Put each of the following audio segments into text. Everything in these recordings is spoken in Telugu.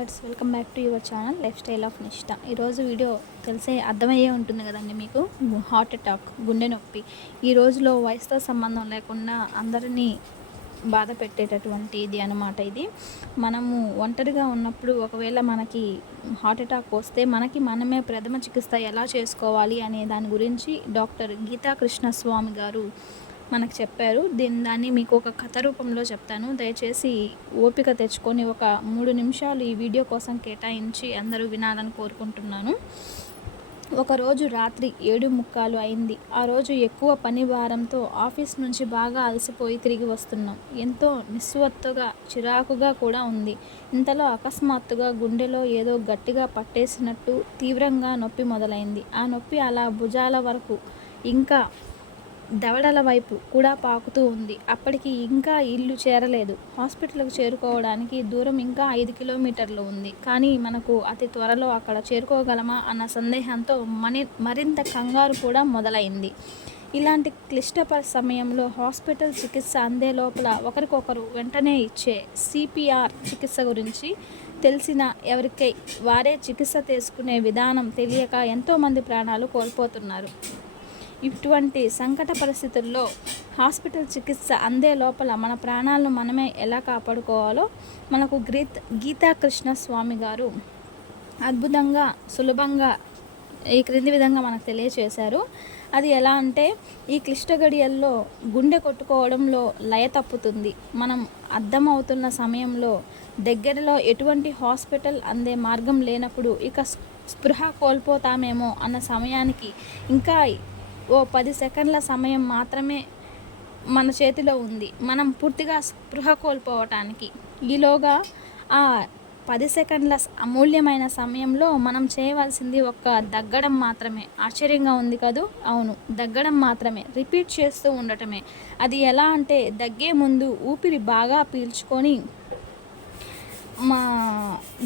Viewers, welcome back to your channel life style of నిష్ట. ఈరోజు వీడియో తెలిసే అర్థమయ్యే ఉంటుంది కదండి మీకు. హార్ట్ అటాక్, గుండె నొప్పి ఈ రోజులో వయసుతో సంబంధం లేకుండా అందరినీ బాధ పెట్టేటటువంటి ఇది అనమాట. ఇది మనము ఒంటరిగా ఉన్నప్పుడు ఒకవేళ మనకి హార్ట్ అటాక్ వస్తే మనమే ప్రథమ చికిత్స ఎలా చేసుకోవాలి అనే దాని గురించి డాక్టర్ గీతా కృష్ణస్వామి గారు మనకు చెప్పారు. దాన్ని మీకు ఒక కథ రూపంలో చెప్తాను. దయచేసి ఓపిక తెచ్చుకొని ఒక 3 నిమిషాలు ఈ వీడియో కోసం కేటాయించి అందరూ వినాలని కోరుకుంటున్నాను. ఒకరోజు రాత్రి 7:45 అయింది. ఆ రోజు ఎక్కువ పని భారంతో ఆఫీస్ నుంచి బాగా అలసిపోయి తిరిగి వస్తున్నాం. ఎంతో నిస్సత్తుగా, చిరాకుగా కూడా ఉంది. ఇంతలో అకస్మాత్తుగా గుండెలో ఏదో గట్టిగా పట్టేసినట్టు తీవ్రంగా నొప్పి మొదలైంది. ఆ నొప్పి అలా భుజాల వరకు, ఇంకా దవడల వైపు కూడా పాకుతూ ఉంది. అప్పటికి ఇంకా ఇల్లు చేరలేదు. హాస్పిటల్కు చేరుకోవడానికి దూరం ఇంకా 5 కిలోమీటర్లు ఉంది. కానీ మనకు అతి త్వరలో అక్కడ చేరుకోగలమా అన్న సందేహంతో మరింత కంగారు కూడా మొదలైంది. ఇలాంటి క్లిష్ట సమయంలో హాస్పిటల్ చికిత్స అందే లోపల ఒకరికొకరు వెంటనే ఇచ్చే CPR చికిత్స గురించి తెలిసిన ఎవరికై వారే చికిత్స తీసుకునే విధానం తెలియక ఎంతోమంది ప్రాణాలు కోల్పోతున్నారు. ఇటువంటి సంకట పరిస్థితుల్లో హాస్పిటల్ చికిత్స అందే లోపల మన ప్రాణాలను మనమే ఎలా కాపాడుకోవాలో మనకు గీతా కృష్ణస్వామి గారు అద్భుతంగా, సులభంగా ఈ క్రింది విధంగా మనకు తెలియచేశారు. అది ఎలా అంటే, ఈ క్లిష్ట గడియల్లో గుండె కొట్టుకోవడంలో లయ తప్పుతుంది. మనం అర్థమవుతున్న సమయంలో దగ్గరలో ఎటువంటి హాస్పిటల్ అందే మార్గం లేనప్పుడు ఇక స్పృహ కోల్పోతామేమో అన్న సమయానికి ఇంకా ఓ 10 సెకండ్ల సమయం మాత్రమే మన చేతిలో ఉంది మనం పూర్తిగా స్పృహ కోల్పోవటానికి. ఈలోగా ఆ 10 సెకండ్ల అమూల్యమైన సమయంలో మనం చేయవలసింది ఒక్క దగ్గడం మాత్రమే. ఆశ్చర్యంగా ఉంది కదూ? అవును, దగ్గడం మాత్రమే, రిపీట్ చేస్తూ ఉండటమే. అది ఎలా అంటే, దగ్గే ముందు ఊపిరి బాగా పీల్చుకొని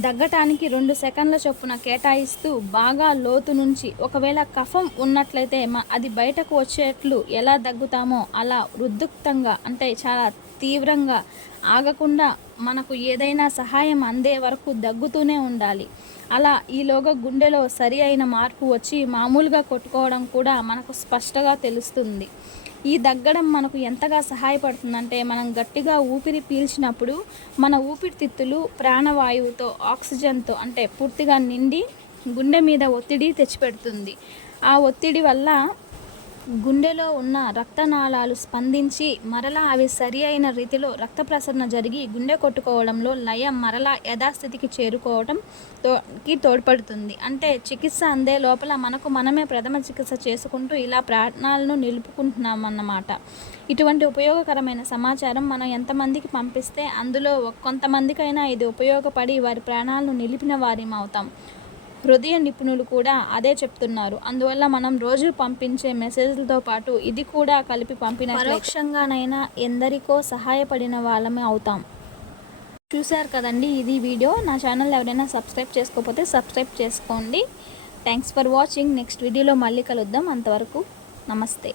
దగ్గటానికి 2 సెకండ్ల చొప్పున కేటాయిస్తూ బాగా లోతు నుంచి, ఒకవేళ కఫం ఉన్నట్లయితే అది బయటకు వచ్చేట్లు ఎలా దగ్గుతామో అలా ఉద్రిక్తంగా, అంటే చాలా తీవ్రంగా, ఆగకుండా మనకు ఏదైనా సహాయం అందే వరకు దగ్గుతూనే ఉండాలి. అలా ఈలోగా గుండెలో సరి అయిన మార్పు వచ్చి మామూలుగా కొట్టుకోవడం కూడా మనకు స్పష్టంగా తెలుస్తుంది. ఈ దగ్గడం మనకు ఎంతగా సహాయపడుతుందంటే, మనం గట్టిగా ఊపిరి పీల్చినప్పుడు మన ఊపిరితిత్తులు ప్రాణవాయువుతో, ఆక్సిజన్తో అంటే పూర్తిగా నిండి గుండె మీద ఒత్తిడి తెచ్చిపెడుతుంది. ఆ ఒత్తిడి వల్ల గుండెలో ఉన్న రక్తనాళాలు స్పందించి మరలా అవి సరి అయిన రీతిలో రక్త ప్రసరణ జరిగి గుండె కొట్టుకోవడంలో లయ మరలా యథాస్థితికి చేరుకోవడంకి తోడ్పడుతుంది. అంటే చికిత్స అందే లోపల మనమే ప్రథమ చికిత్స చేసుకుంటూ ఇలా ప్రాణాలను నిలుపుకుంటున్నామన్నమాట. ఇటువంటి ఉపయోగకరమైన సమాచారం మనం ఎంతమందికి పంపిస్తే అందులో కొంతమందికైనా ఇది ఉపయోగపడి వారి ప్రాణాలను నిలిపిన వారిం అవుతాం. హృదయ నిపుణులు కూడా అదే చెప్తున్నారు. అందువల్ల మనం రోజు పంపించే మెసేజ్లతో పాటు ఇది కూడా కలిపి పంపిన పరోక్షంగానైనా ఎందరికో సహాయపడిన వాళ్ళమే అవుతాం. చూశారు కదండి, ఇది వీడియో. నా ఛానల్ ఎవరైనా సబ్స్క్రైబ్ చేసుకోకపోతే సబ్స్క్రైబ్ చేసుకోండి. Thanks for watching. నెక్స్ట్ వీడియోలో మళ్ళీ కలుద్దాం. అంతవరకు నమస్తే.